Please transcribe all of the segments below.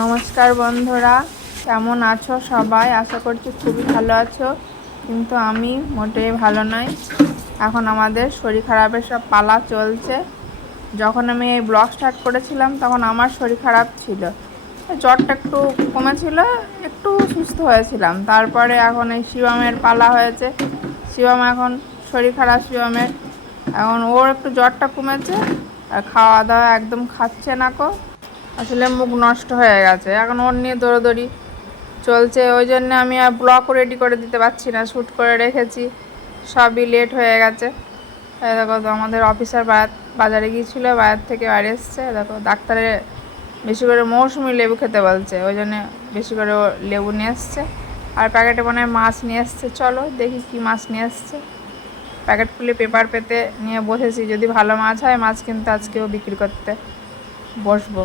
নমস্কার বন্ধুরা, কেমন আছো সবাই? আশা করছি খুবই ভালো আছো, কিন্তু আমি মোটেই ভালো নই। এখন আমাদের শরীর খারাপের সব পালা চলছে। যখন আমি এই ব্লগ স্টার্ট করেছিলাম তখন আমার শরীর খারাপ ছিল, জ্বরটা একটু কমেছিল, একটু সুস্থ হয়েছিলাম। তারপরে এখন এই শিবমের পালা হয়েছে। শিবম এখন শরীর খারাপ, শিবমের এখন ওর একটু জ্বরটা কমেছে, আর খাওয়া দাওয়া একদম খাচ্ছে না কো, আসলে মুখ নষ্ট হয়ে গেছে। এখন ওর নিয়ে দৌড়োদৌড়ি চলছে, ওই জন্য আমি আর ব্লগও রেডি করে দিতে পারছি না, শ্যুট করে রেখেছি, সবই লেট হয়ে গেছে। দেখো তো আমাদের অফিসার বাজারে গিয়েছিলো, বাজার থেকে বাড়ি এসছে। দেখো ডাক্তারে বেশি করে মৌসুমি লেবু খেতে বলছে, ওই জন্য বেশি করে ও লেবু নিয়ে এসছে। আর প্যাকেটে মনে হয় মাছ নিয়ে এসছে, চলো দেখি কি মাছ নিয়ে এসছে। প্যাকেট খুলে পেপার পেতে নিয়ে বসেছি, যদি ভালো মাছ হয় মাছ কিন্তু আজকেও বিক্রি করতে বসবো।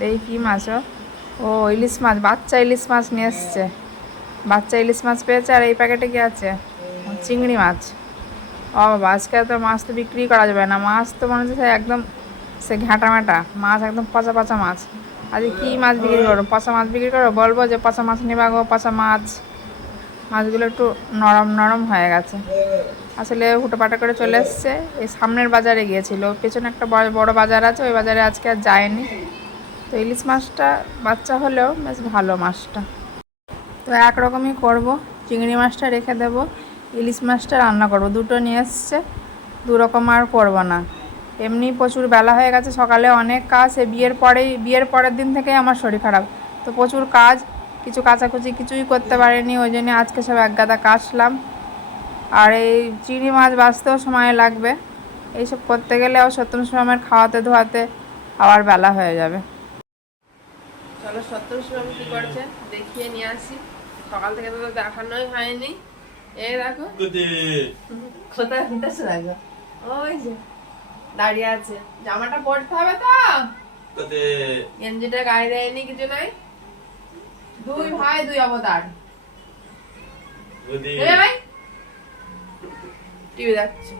দেখি কী মাছ, ও ইলিশ মাছ, বাচ্চা ইলিশ মাছ নিয়ে এসছে। বাচ্চা ইলিশ মাছ পেয়েছে। আর এই প্যাকেটে কি আছে? চিংড়ি মাছ। ও বাবা, আজকে তো মাছ তো বিক্রি করা যাবে না, মাছ তো মনে হচ্ছে একদম সে ঘ্যাঁটা ম্যাটা মাছ, একদম পচা পচা মাছ। আজকে কী মাছ বিক্রি করো? পচা মাছ বিক্রি করো? বলবো যে পচা মাছ নেবা গো, পচা মাছ। মাছগুলো একটু নরম নরম হয়ে গেছে। আসলে হুটোপাটা করে চলে এসছে, এই সামনের বাজারে গিয়েছিল, পেছনে একটা বড় বাজার আছে, ওই বাজারে আজকে আর যায়নি। তো ইলিশ মাছটা বাচ্চা হলেও বেশ ভালো মাছটা। তো একরকমই করব, চিংড়ি মাছটা রেখে দেবো, ইলিশ মাছটা রান্না করব, দুটো নিয়ে এসছে, দুরকম আর করবো না। এমনি প্রচুর বেলা হয়ে গেছে, সকালে অনেক কাজ, বিয়ের পরের দিন থেকেই আমার শরীর খারাপ, তো প্রচুর কাজ, কিছু কাচাকুচি কিছুই করতে পারিনি, ওই জন্য আজকে সব একগাদা কাচলাম। আর এই চিংড়ি মাছ বাছতেও সময় লাগবে, এইসব করতে গেলে আবার সত্যম শিবমের খাওয়াতে ধোয়াতে আবার বেলা হয়ে যাবে। চলো সত্যম শিবম কী করছে দেখিয়ে নিয়ে আসি, সকাল থেকে তো দেখানোই হয়নি। এই দেখো কোথায় ভিতেছে, দেখো ওই যে দাঁড়িয়ে আছে, জামাটা পরতে হবে তো, গেঞ্জিটা গায়ে দেয়নি, কিছু নাই। দুই ভাই দুই অবতার। টিভি দেখছে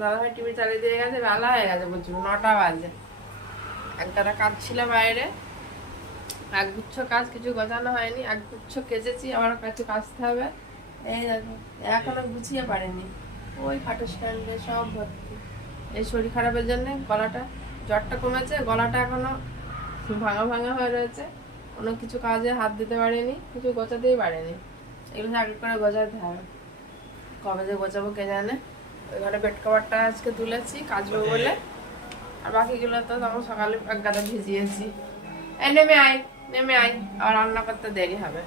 দাদা ভাই, টিভি চালিয়ে দিয়ে গেছে, বেলা হয়ে গেছে প্রচুর, 9টা বাজে। একটা কাজ ছিল বাইরে, একগুচ্ছ কাজ, কিছু গোছানো হয়নি, একগুচ্ছ কেচেছি, আবার কিছু কাচতে হবে। এই দেখো এখনো গুছিয়ে পারেনি, ওই খাটো স্ট্যান্ডে সব ভর্তি। এই শরীর খারাপের জন্যে গলাটা, জ্বরটা কমেছে, গলাটা এখনো ভাঙা ভাঙা হয়ে রয়েছে, কোনো কিছু কাজে হাত দিতে পারিনি, কিছু গোছাতেই পারেনি। এগুলো আগে করে গোছাতে হবে, কবে যে গোছাবো কে জানে। ওই ঘরে বেড কভারটা আজকে তুলেছি কাচবো বলে, আর বাকিগুলো তো তখন সকালে এক গাদা ভিজিয়েছি। এই নেমে আয়, আর রান্না করতে দেরি হবে,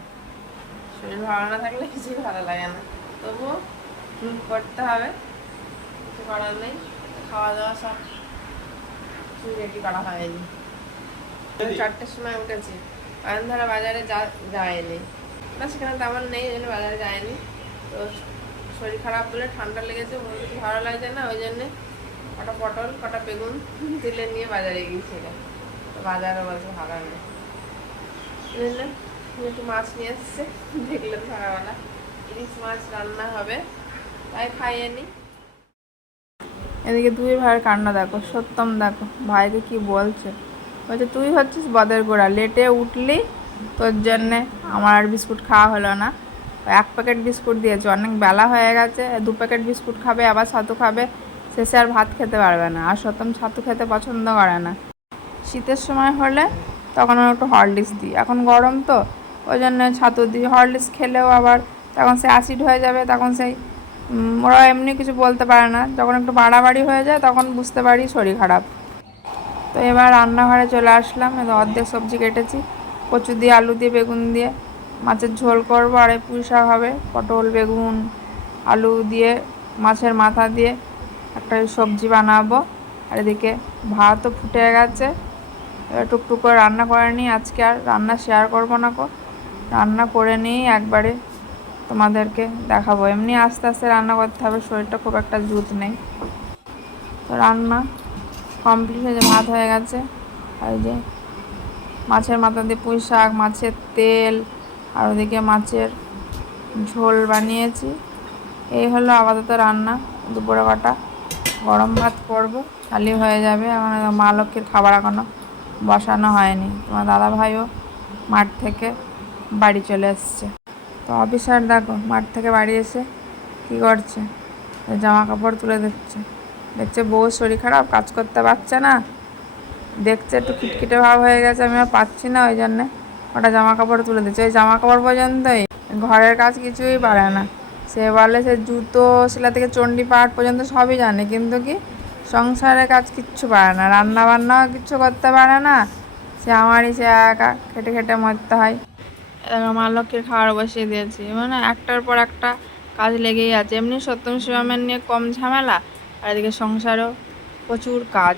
শরীর ভালো না থাকলে কিছুই ভালো লাগে না, তবুও করতে হবে, কিছু করার নেই। খাওয়া দাওয়া সব রেডি করা হয়নি। 4টের সময় উঠেছি, ধরা বাজারে যায়নি না, সেখানে তেমন নেই, ওই জন্য বাজারে যায়নি। তো শরীর খারাপ বলে, ঠান্ডা লেগেছে, মনে কিছু ভালো লাগছে না, ওই জন্যে কটা পটল কটা বেগুন তুলে নিয়ে বাজারে গিয়েছিল। তো বাজারে বলছে ভালো নেই, ওই জন্য একটু মাছ নিয়ে এসছে, দেখলেন সকালবেলা ইলিশ মাছ রান্না হবে, তাই খাইয়ে নি। এদিকে দুই ভাইয়ের কান্না দেখো, সত্যম দেখো ভাইকে কি বলছে, বলছে তুই হচ্ছিস বদের গোড়া, লেটে উঠলি, তোর জন্যে আমার আর বিস্কুট খাওয়া হলো না। 1 প্যাকেট বিস্কুট দিয়েছে, অনেক বেলা হয়ে গেছে, 2 প্যাকেট বিস্কুট খাবে, আবার ছাতু খাবে, শেষে আর ভাত খেতে পারবে না। আর সত্যম ছাতু খেতে পছন্দ করে না, শীতের সময় হলে তখন আমি একটু হরলিক্স দিই, এখন গরম তো ওই জন্য ছাতু দিই। হরলিক্স খেলেও আবার তখন সে অ্যাসিড হয়ে যাবে, তখন সেই ওরা এমনি কিছু বলতে পারে না, যখন একটু বাড়াবাড়ি হয়ে যায় তখন বুঝতে পারি শরীর খারাপ। তো এবার রান্নাঘরে চলে আসলাম, অর্ধেক সবজি কেটেছি, কচু দিয়ে আলু দিয়ে বেগুন দিয়ে মাছের ঝোল করবো, আর এই পুঁই শাক হবে, পটল বেগুন আলু দিয়ে মাছের মাথা দিয়ে একটা সবজি বানাবো। আর এদিকে ভাতও ফুটে গেছে, এবার টুকটুক করে রান্না করে নিই, আজকে আর রান্না শেয়ার করবো না কো, রান্না করে নিই একবারে তোমাদেরকে দেখাবো। এমনি আস্তে আস্তে রান্না করতে হবে, শরীরটা খুব একটা জুত নেই। তো রান্না কমপ্লিট হয়ে, ভাত হয়ে গেছে, আর যে মাছের মাথা দিয়ে পুঁই শাক, মাছের তেল, আর ওদিকে মাছের ঝোল বানিয়েছি। এই হলো আপাতত রান্না। দুপুরে কটা গরম ভাত করবো, খালি হয়ে যাবে। এখন মা লক্ষ্মীর খাবার এখনো বসানো হয়নি। তোমার দাদা ভাইও মাঠ থেকে বাড়ি চলে এসছে। তো অফিসার দেখো মাঠ থেকে বাড়ি এসে কী করছে, জামা কাপড় তুলে দিচ্ছে। দেখছে বউ শরীর খারাপ, কাজ করতে পারছে না, দেখছে একটু খিটখিটে ভাব হয়ে গেছে, আমি আর পাচ্ছি না, ওই জন্যে ওটা জামা কাপড় তুলে দিচ্ছে। ওই জামা কাপড় পর্যন্তই, ঘরের কাজ কিছুই পারে না। সে বলে সে জুতো সেলা থেকে চণ্ডী পাঠ পর্যন্ত সবই জানে, কিন্তু কি সংসারের কাজ কিচ্ছু পারে না, রান্না বান্নাও কিচ্ছু করতে পারে না। সে আমারই সে একা খেটে খেটে মরতে হয়। মা লক্ষ্মীর খাবার বসিয়ে দিয়েছি, মানে একটার পর একটা কাজ লেগেই আছে। এমনি সত্যম শিবমের নিয়ে কম ঝামেলা, আর এদিকে সংসারেও প্রচুর কাজ।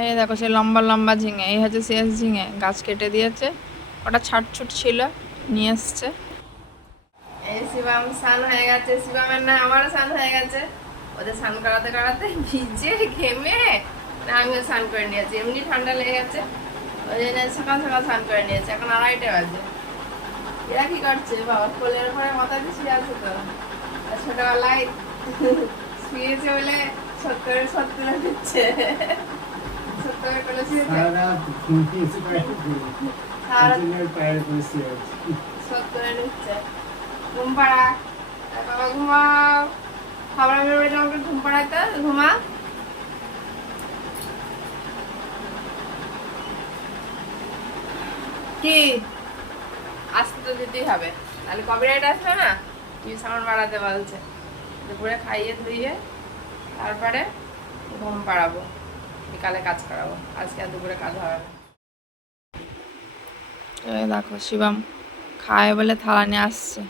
এই দেখো সে লম্বা লম্বা ঝিঙে, এই হচ্ছে শেষ ঝিঙে, গাছ কেটে দিয়েছে, ওটা ছাটছুট ছিল নিয়ে এসছে। এই শিবাম স্নান হয়ে গেছে, শিবামের না আমারও স্নান হয়ে গেছে। ওদের স্নান করাতে করাতে ভিজে ঘেমে আমিও স্নান করে নিয়েছি, এমনি ঠান্ডা লেগে গেছে, ওই জন্য সকাল সকাল স্নান করে নিয়েছে। এখন 2:30 বাজে। এরা কি করছে বাবা? কোলের উপরে মাথা দিয়ে শুয়ে আছে তো, ছোটবেলায় শুয়েছে বলে সত্তর দিচ্ছে, সত্তর কোলে শুয়েছে, সত্তরে দিচ্ছে। ঘুম পাড়া বাবা, ঘুমাও, খাবার বেরোবে তোমাকে ঘুম পাড়াইতে, ঘুমা। কি আসতে তো যেতেই হবে, তাহলে কপিরাইট আসবে না? কি সাউন্ড বাড়াতে বলছে। দুপুরে খাইয়ে ধুইয়ে তারপরে ঘুম পাড়াবো, বিকালে কাজ করাবো, আজকে আর দুপুরে কাজ হবে না। দেখো শিবম খায় বলে থালা নিয়ে আসছে,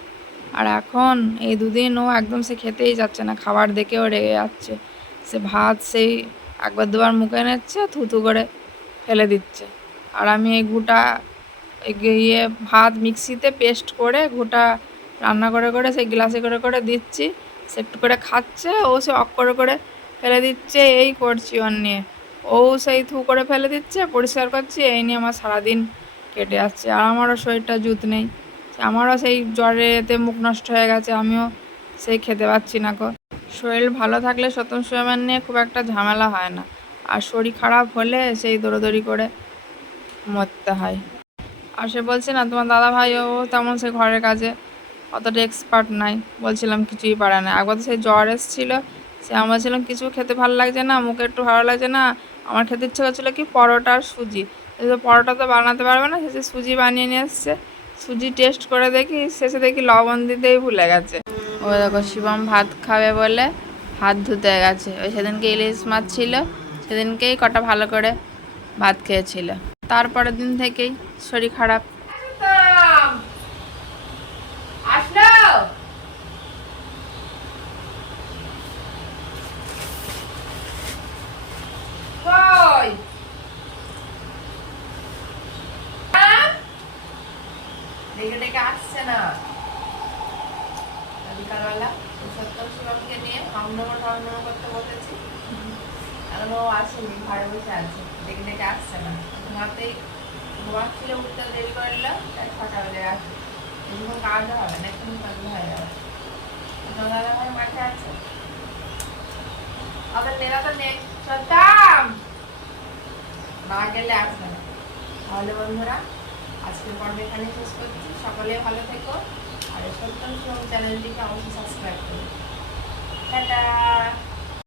আর এখন এই দুদিন ও একদম সে খেতেই যাচ্ছে না, খাবার দেখেও রেগে যাচ্ছে। সে ভাত সেই একবার দুবার মুখে নিচ্ছে, থুতু করে ফেলে দিচ্ছে। আর আমি এই ঘুটা ইয়ে ভাত মিক্সিতে পেস্ট করে ঘুটা রান্না করে করে সেই গ্লাসে করে করে দিচ্ছি, সে একটু করে খাচ্ছে, ও সে অক করে করে ফেলে দিচ্ছে। এই করছি ওর নিয়ে, ও সেই থু করে ফেলে দিচ্ছে, পরিষ্কার করছি, এই নিয়ে আমার সারাদিন কেটে যাচ্ছে। আর আমারও শরীরটা জুত নেই, আমারও সেই জ্বরে এতে মুখ নষ্ট হয়ে গেছে, আমিও সেই খেতে পাচ্ছি না গো। শরীর ভালো থাকলে সত্যম শিবমের নিয়ে খুব একটা ঝামেলা হয় না, আর শরীর খারাপ হলে সেই দৌড়োদৌড়ি করে মরতে হয়। আর সে বলছে না তোমার দাদা ভাইও তেমন সে ঘরের কাজে অতটা এক্সপার্ট নাই, বলছিলাম কিছুই পারে না। একবার তো সেই জ্বর এসেছিলো, সে আমি বলছিলাম কিছু খেতে ভালো লাগছে না, মুখে একটু ভালো লাগছে না, আমার খেতে ইচ্ছে করছিলো কি পরোটা আর সুজি। পরোটা তো বানাতে পারবে না, শেষে সুজি বানিয়ে নিয়ে এসছে। সুজি টেস্ট করে দেখি, শেষে দেখি লবণ দিতেই ভুলে গেছে। ও দেখো শিবম ভাত খাবে বলে হাত ধুতে গেছে। ওই সেদিনকে ইলিশ মাছ ছিল, সেদিনকেই কটা ভালো করে ভাত খেয়েছিল, তারপরের দিন থেকেই শরীর খারাপ। দেখে দেখে আসছে না, বিকালবেলা সত্যম শিবমকে নিয়ে হামনমো করতে বসেছি, এখন ও আসেনি, ঘরে বসে আছে, দেখে দেখে আসছে না। ঘুমাতেই ঘুমাচ্ছিল, উঠতে দেরি করলো, তাই 6টা বেজে আসে। এরকম কাজও হবে না, একটু কাজ হয়ে যাবে। দাদা ভাই মাঠে আছে, আবার নেড়া তো নেই, সত্যম না গেলে আসবে না। তাহলে বন্ধুরা আজকের পর্ব এখানে শেষ করছি, সকলে ভালো থেকো, আর সত্যম শিবম চ্যানেলটিকে অবশ্যই সাবস্ক্রাইব করুন। টাটা।